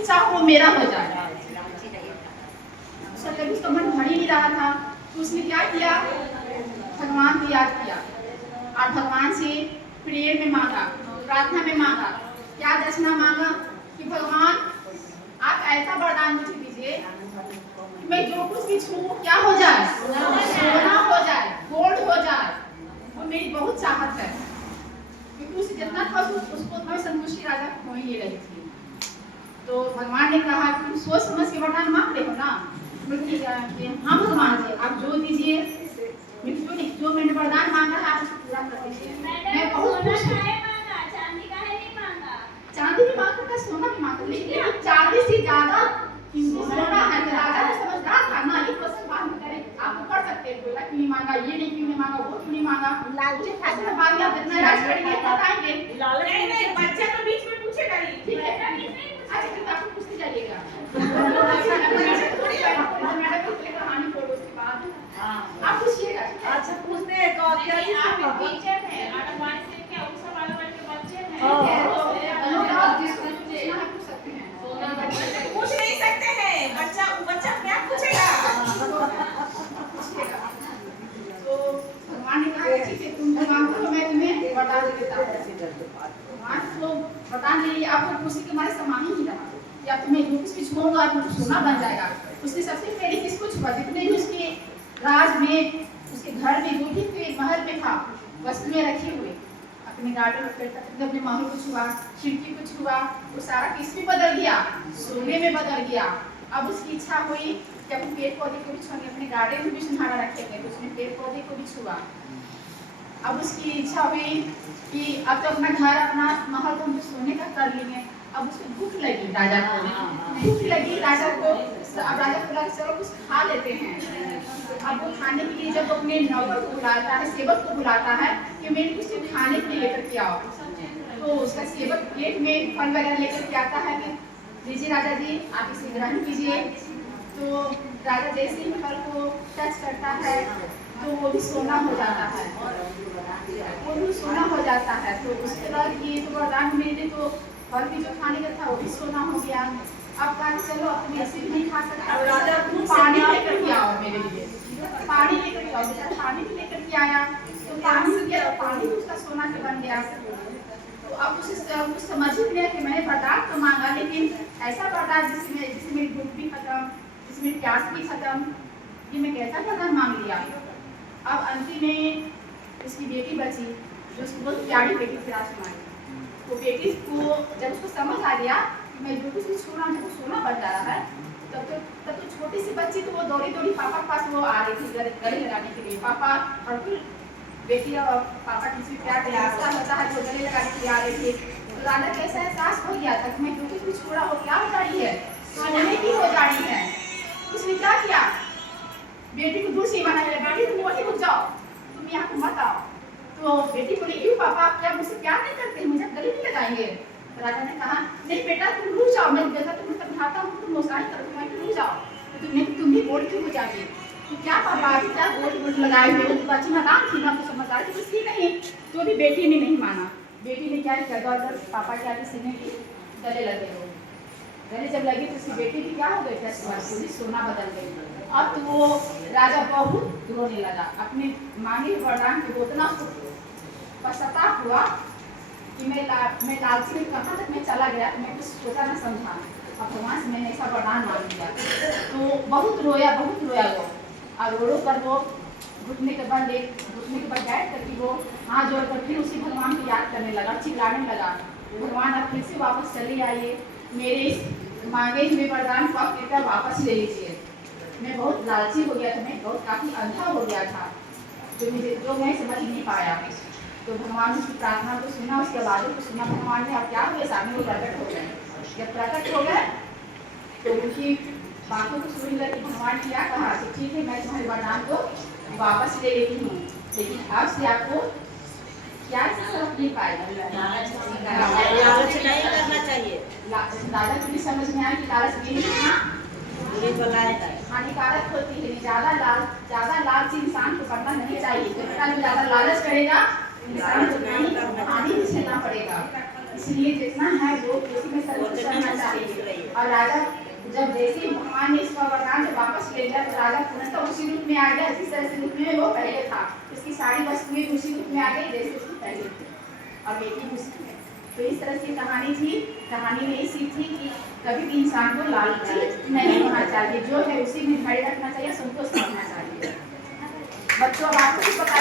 भी चाहो वो मेरा हो जाए। उसका कभी उसका मन भर ही नहीं रहा था, तो उसने क्या किया, भगवान को याद किया और भगवान से प्रेयर में मांगा, प्रार्थना में मांगा, क्या दक्षिणा मांगा कि भगवान आप ऐसा वरदान मुझे दीजिए कि मैं जो कुछ भी छूऊं क्या हो जाए, सोना हो जाए, गोल्ड हो जाए। वो मेरी बहुत चाहत है, क्योंकि उसे जितना था उसको मैं संतुष्टि राजा हो ही रही थी। तो भगवान ने कहा कि तुम सोच समझ के वरदान मांग रहे हो ना, हाँ भगवान जी आप जो दीजिए, जो मैंने वरदान मांगा है आप उसको पूरा कर दीजिए। मैं बहुत खुश हूँ। चांदी भी मांगा था, सोना भी मांगा, लेकिन चांदी से ज्यादा सोना है। राजा ने समझदार था ना, ये क्वेश्चन बाद में करे आप कर सकते हैं, बोला क्यों नहीं मांगा, ये नहीं क्यों नहीं मांगा, वो क्यों नहीं मांगा, लालची फैसला बाद में आप जितना राज करेंगे बताएंगे। नहीं नहीं बच्चा तो बीच में पूछेगा ही, ठीक है अच्छा ठीक है आप पूछते जाइएगा। कहानी फोटो के बाद आप पूछिएगा। अच्छा पूछने का क्या चीज आप टीचर हैं और हमारे से क्या उस सवाल के बच्चे हैं, पूछ नहीं सकते हैं, बच्चा क्या पूछेगा। तो भगवान ने कहा ठीक है तुम मांगो मैं तुम्हें वरदान देता हूँ। भगवान को वरदान दे दिया, आपको खुशी के मारे समान ही रहा या तुम्हें जो कुछ भी छूऊंगा तो सोना बन जाएगा। उसने सबसे पहले किसको छुआ, जितने भी उसके राज में उसके घर में जो भी महल में था वस्तुएं रखी हुई, अपने गार्डन में अपने महल को छुआ, खिड़की को छुआ, वो सारा किसमें बदल गया, सोने में बदल गया। अब उसकी इच्छा हुई कि अपने पेड़ पौधे को भी छुएंगे, अपने गार्डन में भी सुनहरा रखे थे तो उसने पेड़ पौधे को भी छुआ। अब उसकी इच्छा हुई कि अब तो अपना घर अपना महल को हम सोने का कर लेंगे। अब उसको भूख लगी, राजा को भूख लगी, राजा को अब राजा को लगा चलो कुछ खा लेते हैं। अब वो खाने के लिए जब अपने नौकर को बुलाता है, सेवक को बुलाता है कि मेरे कुछ खाने के लिए लेकर के आओ, तो उसका सेवक प्लेट में फल वगैरह लेकर के आता है कि लीजिए राजा जी आप इसे ग्रहण कीजिए। तो राजा जैसे ही फल को टच करता है तो वो भी सोना हो जाता है, वो भी सोना हो जाता है। तो उसके बाद ये तो वरदान मेरे तो फल भी जो खाने का था वो भी सोना हो गया। अब कहा चलो अपने ऐसे भी नहीं खा सकते, पानी लेकर के आओ मेरे लिए, पानी लेकर के आओ। बेचारा पानी भी लेकर के आया, तो पानी से क्या, पानी भी उसका सोना के बन गया। तो अब उसे कुछ समझ ही नहीं कि मैंने वरदान तो मांगा, लेकिन ऐसा वरदान जिसमें मेरी भूख भी खत्म, जिसमें प्यास भी खत्म, ये मैं कैसा वरदान मांग लिया। अब अंतिम में उसकी बेटी बची, जो उसकी बहुत प्यारी बेटी थी राजकुमारी। वो बेटी को जब उसको समझ आ गया कि मैं जो कुछ भी छू रहा हूँ तो सोना बन जा रहा है, तब तो छोटी सी बच्ची तो वो दौड़ी दौड़ी पापा के पास वो आ रही थी गले लगाने के लिए। पापा और फिर बेटी और पापा किसी प्यार का रास्ता होता है तो गले लगाने के लिए आ रही थी। तो राजा को ऐसा एहसास हो गया था कि मैं जो कुछ भी छू रहा हूँ क्या हो जा रही है, सोने की हो जा रही है। उसने क्या किया, बेटी को दूर से मना किया, बेटी तुम वहीं रुक जाओ, तुम यहाँ को मत आओ। तो बेटी बोली क्यों पापा आप क्या मुझसे प्यार नहीं करते, मुझे गले नहीं लगाएंगे। तो राजा ने कहा नहीं बेटा तुम रुक जाओ, मैं जैसा तुम्हें समझाता हूँ तुम मुस्कान करो, मैं रुक जाओ। तो तुम भी बोल क्यों हो जाती, तो क्या पापा क्या बोल लगाए हुए, तो बच्ची नादान थी ना, तो समझदार थी उसकी नहीं। तो भी बेटी ने नहीं माना, बेटी ने क्या किया, दौड़ पापा के आगे सीने की गले लगे हो। गले जब लगी तो उसकी बेटी भी क्या हो गई, पूरी सोना बदल गई। अब तो वो राजा बहुत रोने लगा, अपने मांगे वरदान के उतना पश्चाताप हुआ कि मैं लालची में कहाँ तक मैं चला गया, मैं कुछ सोचा न समझा। अब भगवान से मैंने ऐसा वरदान मांग लिया, तो बहुत रोया वो। और रो कर वो घुटने के बल बैठ करके वो हाथ जोड़ कर फिर उसी भगवान को याद करने लगा, चिल्लाने लगा, भगवान आप फिर से वापस चले आइए, मेरे इस मांगे हुए वरदान को आप कृपया वापस ले लीजिए। मैं बहुत लालची हो गया था, मैं बहुत काफ़ी अंधा हो गया था, जो मैं समझ नहीं पाया। तो भगवान उसकी प्रार्थना को सुना, उसके आवाज़ों को सुना। भगवान ने अब क्या हुए, सामने वो प्रकट हो गए। जब प्रकट हो गए तो उनकी बातों को सुन कर भगवान ने क्या कहा कि ठीक है मैं तुम्हारे वरदान को वापस ले लेती हूँ, लेकिन अब से आपको क्या सबक नहीं पाएगा, लालच नहीं करना चाहिए। लालच भी समझ में आया कि लालच भी हानिकारक होती है। ज्यादा लालच इंसान को करना नहीं चाहिए, क्योंकि ज्यादा लालच करेगा इंसान को हानि भी झेलना पड़ेगा। इसलिए जितना है वो उसी में सर्वोच्च करना चाहिए। और राजा जब जैसे ही भगवान ने इसका वरदान जब वापस ले लिया तो राजा पुनः उसी रूप में आ गया जिस तरह से रूप में वो पहले था। उसकी सारी वस्तुएं उसी रूप में आ गई जैसे उसकी पहले थी और बेटी भी उसी में। तो इस तरह की कहानी थी। कहानी में यही सीख थी कि कभी भी इंसान को लालची नहीं होना चाहिए, जो है उसी में धैर्य रखना चाहिए, संतोष रखना चाहिए। बच्चों अब आपको भी पता